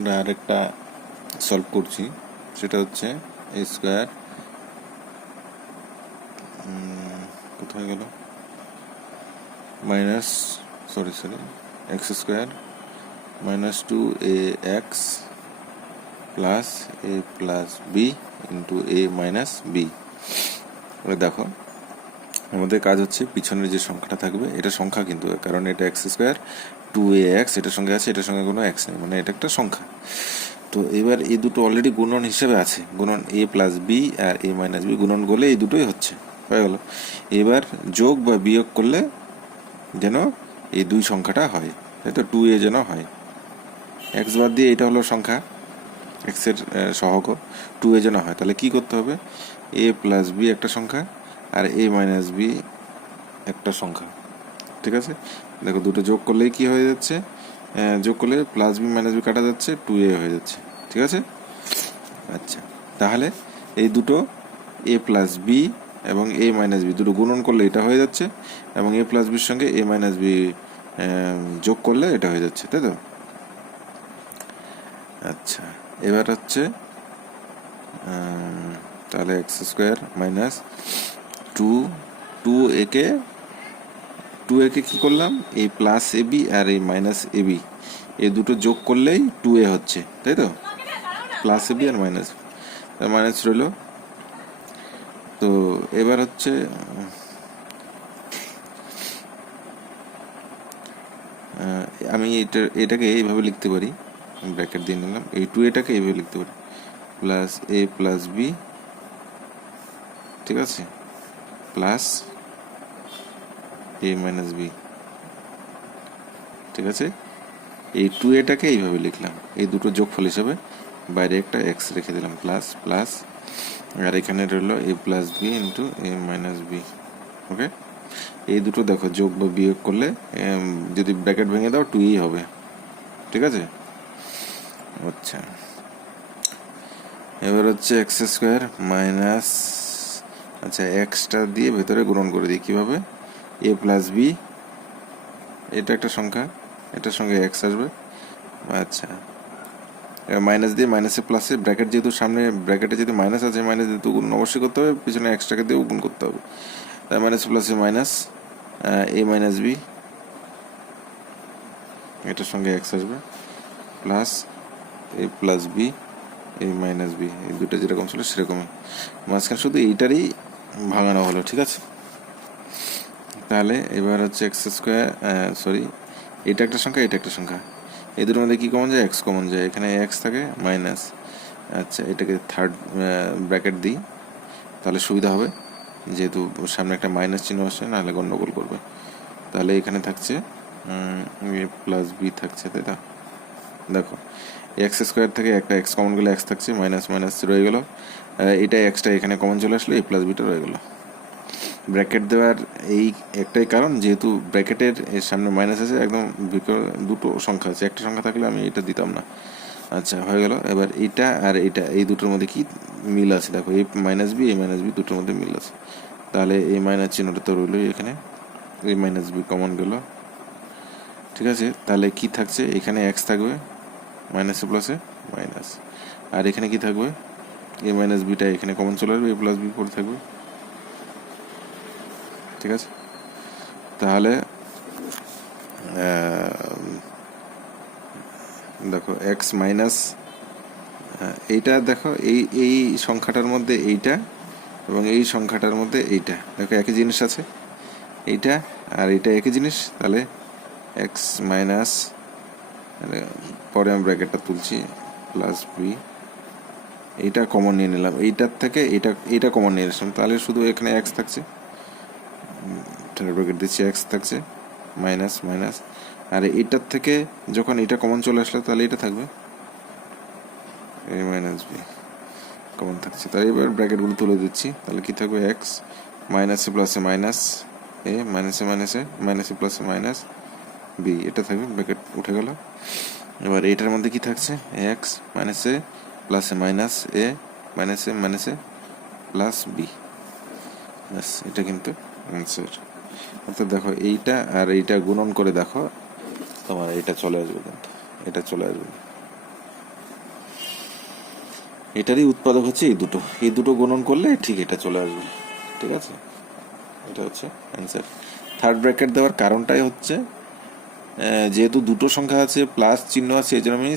আমরা আরেকটা সলভ করছি, সেটা হচ্ছে এ স্কোয়ার, কোথায় গেল, minus sorry x square minus 2ax plus a plus b into a minus b. দেখো আমাদের কাজ হচ্ছে পিছনের যে সংখ্যাটা থাকবে এটা সংখ্যা, কিন্তু কারণ এটা এক্স স্কোয়ার 2ax এটার সঙ্গে আছে, এটার সঙ্গে কোনো এক্স নেই, মানে এটা একটা সংখ্যা। তো এবার এই দুটো অলরেডি গুণন হিসেবে আছে, গুণন এ প্লাস বি আর এ মাইনাস বি গুণন করলে এই দুটোই হচ্ছে, হয়ে গেল। এবার যোগ বা বিয়োগ করলে যেন এই দুই সংখ্যাটা হয়, তাই তো, 2a যেন হয়। এক্স বাদ দিয়ে এটা হলো সংখ্যা, এক্সের সহগ, 2a যেন হয়, তাহলে কি করতে হবে, এ প্লাস বি একটা সংখ্যা আর এ মাইনাস বি একটা সংখ্যা, ঠিক আছে। দেখো দুটো যোগ করলেই কি হয়ে যাচ্ছে, যোগ করলে প্লাস বি মাইনাস বি কাটা যাচ্ছে, 2a হয়ে যাচ্ছে, ঠিক আছে। আচ্ছা, তাহলে এই দুটো এ প্লাস বি এবং এ মাইনাস বি দুটো গুণন করলে এটা হয়ে যাচ্ছে, এবং এ প্লাস বির সঙ্গে এ মাইনাস বি যোগ করলে এটা হয়ে যাচ্ছে, তাই তো। আচ্ছা, এবার হচ্ছে তাহলে x square minus two two একে কী করলাম, এই প্লাস এ বি আর এই মাইনাস এ বি এই দুটো যোগ করলেই 2a হচ্ছে, তাই তো, plus A B R minus minus রইল। তো এবার হচ্ছে আমি এটাকে এইভাবে লিখতে পারি, ব্র্যাকেট দিয়ে নিলাম, এই 2aটাকে এইভাবে লিখতে পারি, প্লাস এ প্লাস বি, ঠিক আছে, প্লাস এ মাইনাস বি, ঠিক আছে। এই 2aটাকে এইভাবে লিখলাম, এই দুটো যোগফল হিসাবে বাইরে একটা এক্স রেখে দিলাম, প্লাস প্লাস, আর এখানে রইল এ plus b into a minus B. ওকে, এই দুটো দেখো যোগ বা বিয়োগ করলে যদি ব্র্যাকেট ভেঙে দাও 2ই হবে, ঠিক আছে। আচ্ছা, এবার হচ্ছে এক্স স্কোয়ার মাইনাস, আচ্ছা এক্সটা দিয়ে ভেতরে গুণন করে দিই, কীভাবে, এ প্লাস বি, এটা একটা সংখ্যা, এটার সঙ্গে এক্স আসবে, আচ্ছা মাইনাস দিয়ে মাইনাসে প্লাসে, ব্র্যাকেট যেহেতু সামনে, ব্র্যাকেটে যদি মাইনাস আছে, মাইনাস যেহেতু গুণ অবশ্যই করতে হবে, পিছনে এক্সটাকে দিয়েও গুণ করতে হবে, তাই মাইনাস প্লাসে মাইনাস এ মাইনাস বি, এটার সঙ্গে এক্স আসবে, plus a plus B A minus B, এই দুটো যেরকম ছিল সেরকমই, মাঝখানে শুধু এইটারই ভাঙানো হলো, ঠিক আছে। তাহলে এবার হচ্ছে এক্স স্কোয়ার, সরি এটা একটা সংখ্যা, এটা একটা সংখ্যা, এই দুটোর মধ্যে কী কমন যায়, এক্স কমন যায়, এখানে এক্স থাকে মাইনাস, আচ্ছা এটাকে থার্ড ব্র্যাকেট দিই, তাহলে সুবিধা হবে, যেহেতু সামনে একটা মাইনাস চিহ্ন আসছে, নাহলে গণ্ডগোল করবে। তাহলে এখানে থাকছে এ প্লাস বি থাকছে, তাই তো। দেখো এক্স স্কোয়ার থেকে একটা এক্স কমন গেলে এক্স থাকছে, মাইনাস মাইনাস রয়ে গেল, এটা এক্সটা এখানে কমন চলে আসলো, এ প্লাস বিটা রয়ে গেল। ব্র্যাকেট দেওয়ার এই একটাই কারণ, যেহেতু ব্র্যাকেটের এর সামনে মাইনাস আছে, একদম দুটো সংখ্যা আছে, একটা সংখ্যা থাকলে আমি এটা দিতাম না। আচ্ছা হয়ে গেল। এবার এটা আর এটা এই দুটোর মধ্যে কি মিল আছে, দেখো এই মাইনাস বি, এই মাইনাস বি দুটোর মধ্যে মিল আছে, তাহলে এই মাইনাস চিহ্নটা তো রইলই এখানে, এই মাইনাস বি কমন গেল, ঠিক আছে। তাহলে কি থাকছে, এখানে এক্স থাকবে, মাইনাসে প্লাসে মাইনাস, আর এখানে কি থাকবে, এ মাইনাস বিটা এখানে কমন চলে আসবে, এ প্লাস বি পড়ে থাকবে, ঠিক আছে। তাহলে দেখো এক্স মাইনাস, এইটা দেখো এই সংখ্যাটার মধ্যে এইটা এবং এই সংখ্যাটার মধ্যে এইটা, দেখো একই জিনিস আছে, এইটা আর এইটা একই জিনিস, তাহলে এক্স মাইনাস, পরে আমি ব্র্যাকেটটা তুলছি, প্লাস বি, এইটা কমন নিয়ে নিলাম, এইটার থেকে এইটা কমন নিয়ে নিলাম, তাহলে শুধু এখানে এক্স থাকছে, ব্র্যাকেট দিচ্ছি, এক্স থাকছে মাইনাস মাইনাস, আর এইটার থেকে যখন এটা কমন চলে আসলো তাহলে এটা থাকবে এ মাইনাস বি কমন থাকছে, তাই এবার ব্র্যাকেটগুলো তুলে দিচ্ছি, তাহলে কি থাকবে, এক্স মাইনাসে প্লাসে মাইনাস এ, মাইনাসে মাইনাসে মাইনাসে প্লাসে মাইনাস বি, এটা থাকবে, ব্র্যাকেট উঠে গেল। এবার এইটার মধ্যে কি থাকছে, এক্স মাইনাসে প্লাসে মাইনাস এ, মাইনাসে মাইনাসে প্লাস বি, ব্যাস এটা কিন্তু অ্যান্সার। অর্থাৎ দেখো এইটা আর এইটা গুণন করে দেখো, তোমার এটা চলে আসবে, কিন্তু এটা চলে আসবে। এটারই উৎপাদক হচ্ছে এই দুটো গুণন করলে ঠিক এটা চলে আসবে। ঠিক আছে, এটা হচ্ছে অ্যান্সার। থার্ড ব্র্যাকেট দেওয়ার কারণটাই হচ্ছে যেহেতু দুটো সংখ্যা আছে, প্লাস চিহ্ন আছে, এই জন্য আমি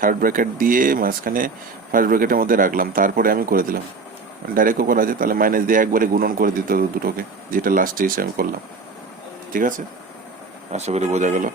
থার্ড ব্র্যাকেট দিয়ে মাঝখানে ফার্স্ট ব্র্যাকেটের মধ্যে রাখলাম, তারপরে আমি করে দিলাম। ডাইরেক্টও করা যায়, তাহলে মাইনাস দিয়ে একবারে গুণন করে দিতে হতো দুটোকে, যেটা লাস্টে এসে আমি করলাম। ঠিক আছে, আশা করি বোঝা গেল।